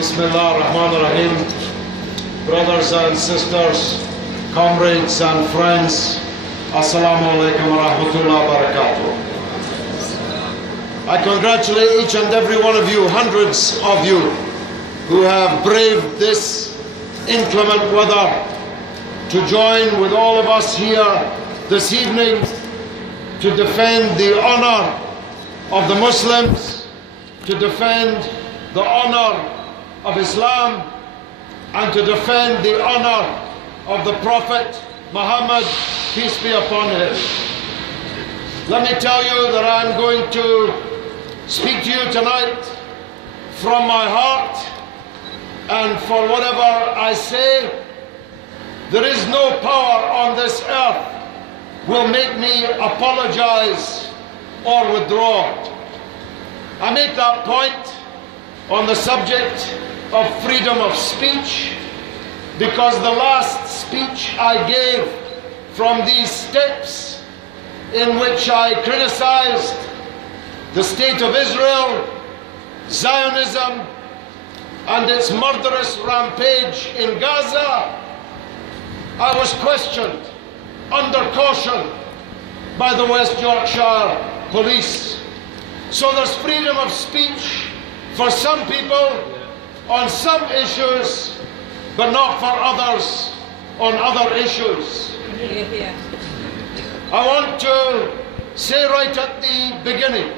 Bismillah ar-Rahman ar-Rahim. Brothers and sisters, comrades and friends, Assalamu alaikum wa rahmatullahi wa barakatuh. I congratulate each and every one of you, hundreds of you, who have braved this inclement weather to join with all of us here this evening to defend the honor of the Muslims, to defend the honor of Islam, and to defend the honor of the Prophet Muhammad, peace be upon him. Let me tell you that I'm going to speak to you tonight from my heart, and for whatever I say, there is no power on this earth will make me apologize or withdraw. I make that point on the subject of freedom of speech because the last speech I gave from these steps, in which I criticized the state of Israel, Zionism, and its murderous rampage in Gaza, I was questioned under caution by the West Yorkshire police. So there's freedom of speech for some people on some issues, but not for others on other issues. I want to say right at the beginning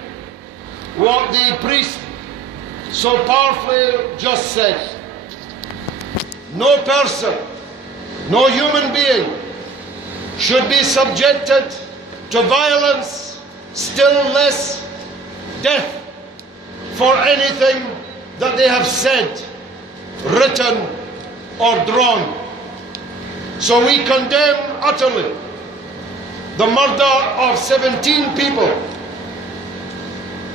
what the priest so powerfully just said. No person, no human being should be subjected to violence, still less death, for anything that they have said, written, or drawn. So we condemn utterly the murder of 17 people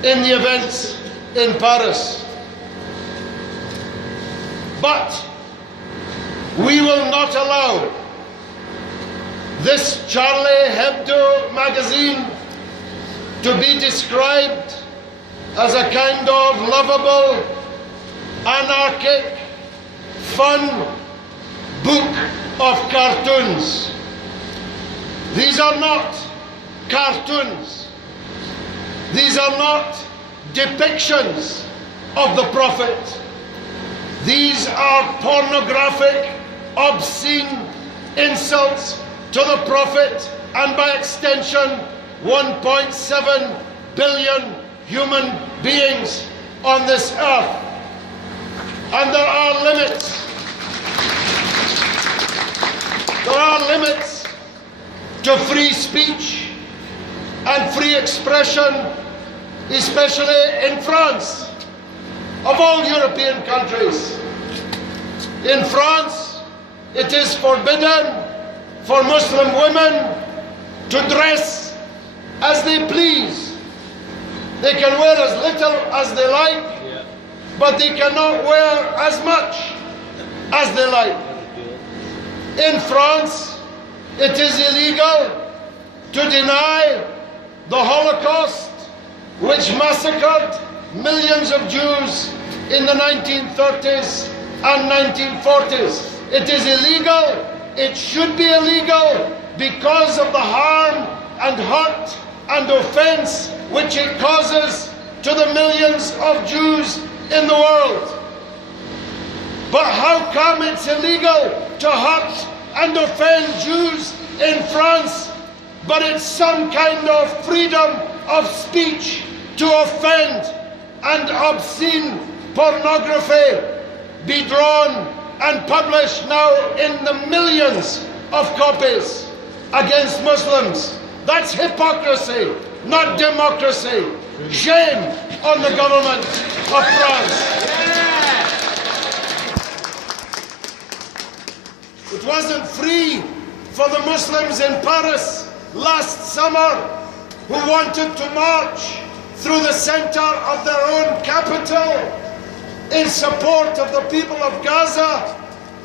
in the events in Paris. But we will not allow this CharlieHebdo magazine to be described as a kind of lovable, anarchic, fun book of cartoons. These are not cartoons. These are not depictions of the Prophet. These are pornographic, obscene insults to the Prophet and by extension 1.7 billion human beings on this earth. And there are limits. There are limits to free speech and free expression, especially in France, of all European countries. In France, it is forbidden for Muslim women to dress as they please. They can wear as little as they like, but they cannot wear as much as they like. In France, it is illegal to deny the Holocaust, which massacred millions of Jews in the 1930s and 1940s. It is illegal. It should be illegal because of the harm and hurt and offense which it causes to the millions of Jews in the world. But how come it's illegal to hurt and offend Jews in France, but it's some kind of freedom of speech to offend and obscene pornography be drawn and published now in the millions of copies against Muslims? That's hypocrisy, not democracy. Shame on the government of France. It wasn't free for the Muslims in Paris last summer who wanted to march through the center of their own capital in support of the people of Gaza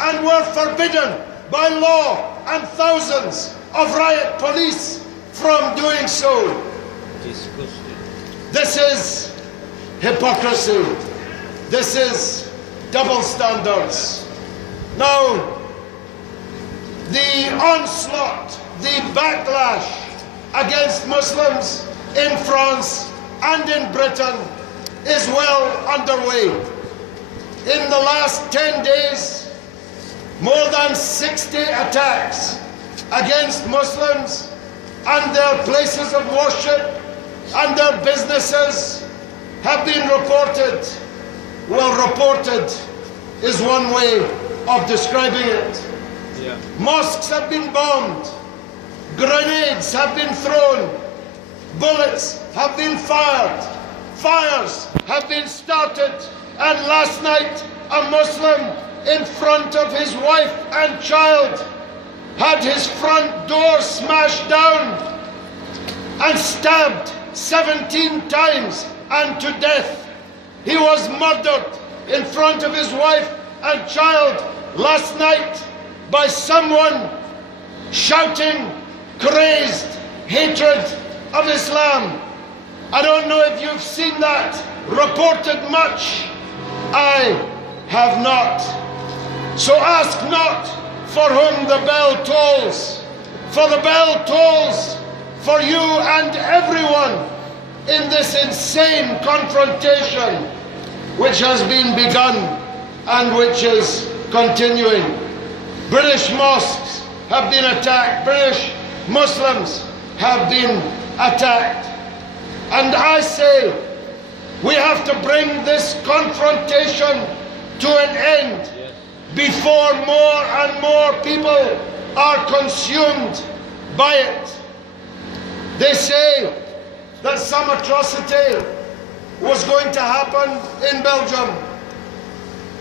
and were forbidden by law and thousands of riot police from doing so. This is hypocrisy. This is double standards. Now, the onslaught, the backlash against Muslims in France and in Britain is well underway. In the last 10 days, more than 60 attacks against Muslims and their places of worship and their businesses have been reported. Well, reported is one way of describing it. Yeah. Mosques have been bombed, grenades have been thrown, bullets have been fired, fires have been started, and last night a Muslim in front of his wife and child had his front door smashed down and stabbed 17 times and to death. He was murdered in front of his wife and child last night by someone shouting crazed hatred of Islam. I don't know if you've seen that reported much. I have not. So ask not for whom the bell tolls, for the bell tolls for you and everyone in this insane confrontation which has been begun and which is continuing. British mosques have been attacked, British Muslims have been attacked. And I say we have to bring this confrontation to an end before more and more people are consumed by it. They say that some atrocity was going to happen in Belgium.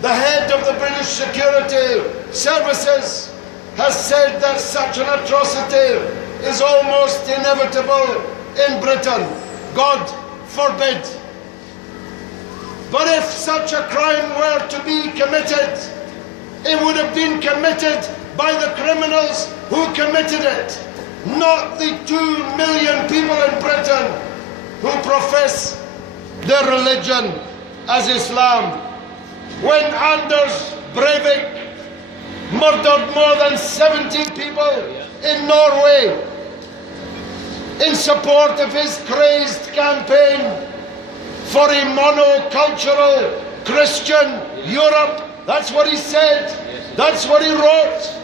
The head of the British security services has said that such an atrocity is almost inevitable in Britain. God forbid. But if such a crime were to be committed, it would have been committed by the criminals who committed it, not the 2 million people in Britain who profess their religion as Islam. When Anders Breivik murdered more than 70 people in Norway in support of his crazed campaign for a monocultural Christian Europe, that's what he said, that's what he wrote.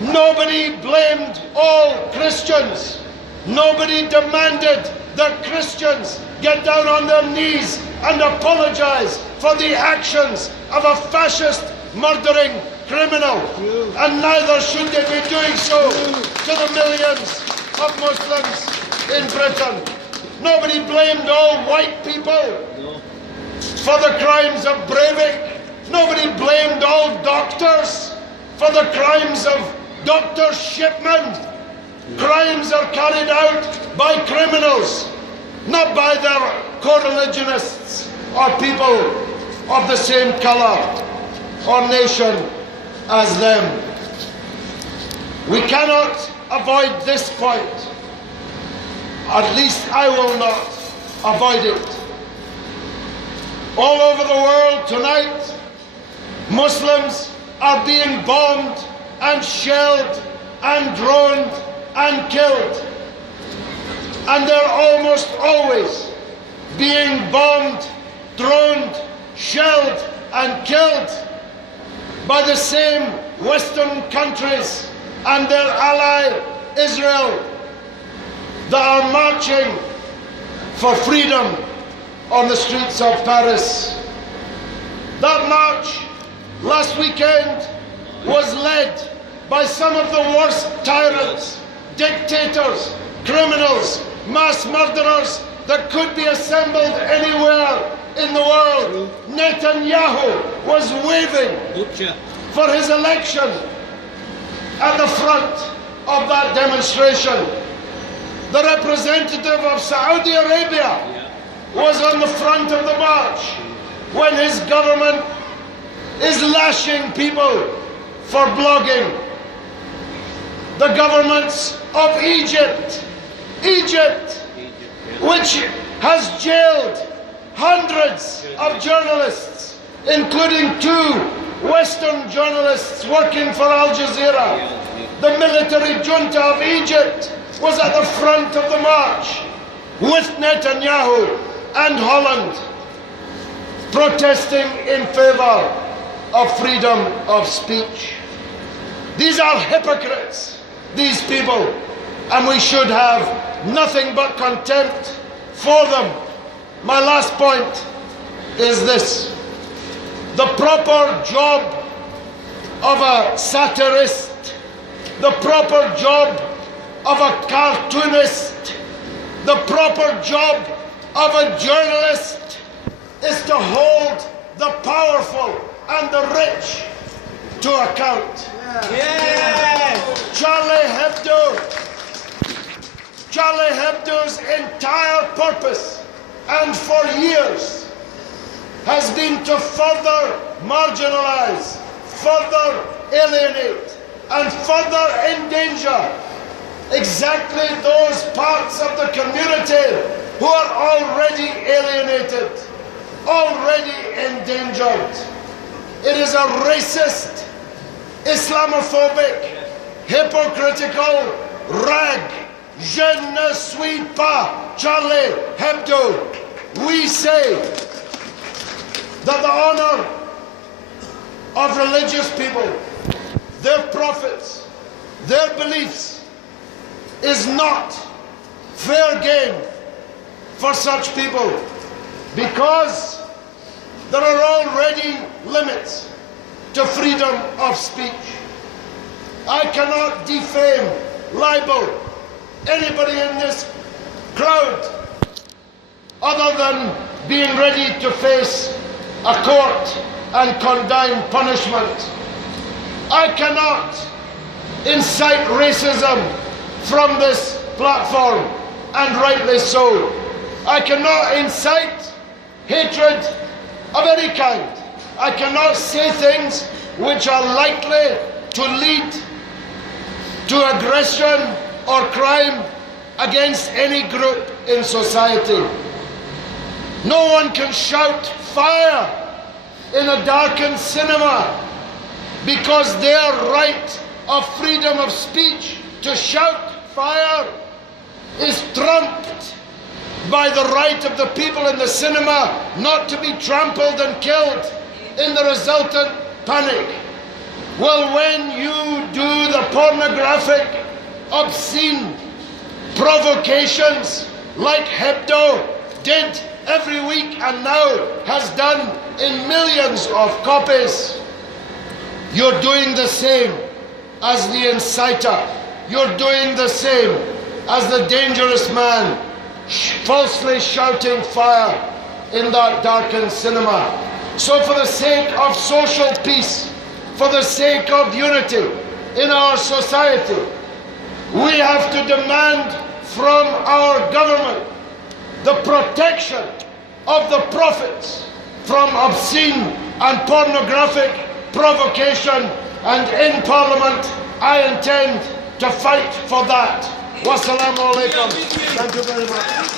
Nobody blamed all Christians. Nobody demanded that Christians get down on their knees and apologize for the actions of a fascist murdering criminal. And neither should they be doing so to the millions of Muslims in Britain. Nobody blamed all white people for the crimes of Breivik. Nobody blamed all doctors for the crimes of Dr. Shipman. Crimes are carried out by criminals, not by their co-religionists or people of the same colour or nation as them. We cannot avoid this point. At least I will not avoid it. All over the world tonight, Muslims are being bombed and shelled and droned and killed. And they're almost always being bombed, droned, shelled and killed by the same Western countries and their ally Israel that are marching for freedom on the streets of Paris. That march last weekend was led by some of the worst tyrants, dictators, criminals, mass murderers that could be assembled anywhere in the world. Netanyahu was waving for his election at the front of that demonstration. The representative of Saudi Arabia was on the front of the march when his government is lashing people for blogging. The governments of Egypt, which has jailed hundreds of journalists including 2 Western journalists working for Al Jazeera. The military junta of Egypt was at the front of the march with Netanyahu and Holland, protesting in favor of freedom of speech. These are hypocrites, these people, and we should have nothing but contempt for them. My last point is this: the proper job of a satirist, the proper job of a cartoonist, the proper job of a journalist is to hold the powerful and the rich to account. CharlieHebdo's entire purpose, and for years, has been to further marginalize, further alienate, and further endanger exactly those parts of the community who are already alienated, already endangered. It is a racist, Islamophobic, hypocritical rag. Je ne suis pas Charlie Hebdo. We say that the honor of religious people, their prophets, their beliefs, is not fair game for such people, because there are already limits to freedom of speech. I cannot defame, libel anybody in this crowd other than being ready to face a court and condign punishment. I cannot incite racism from this platform, and rightly so. I cannot incite hatred of any kind. I cannot say things which are likely to lead to aggression or crime against any group in society. No one can shout fire in a darkened cinema, because their right of freedom of speech to shout fire is trumped by the right of the people in the cinema not to be trampled and killed in the resultant panic. Well, when you do the pornographic, obscene provocations like Hebdo did every week and now has done in millions of copies, you're doing the same as the inciter. You're doing the same as the dangerous man falsely shouting fire in that darkened cinema. So for the sake of social peace, for the sake of unity in our society, we have to demand from our government the protection of the prophets from obscene and pornographic provocation, and in Parliament I intend to fight for that. Wassalamu alaikum. Thank you very much.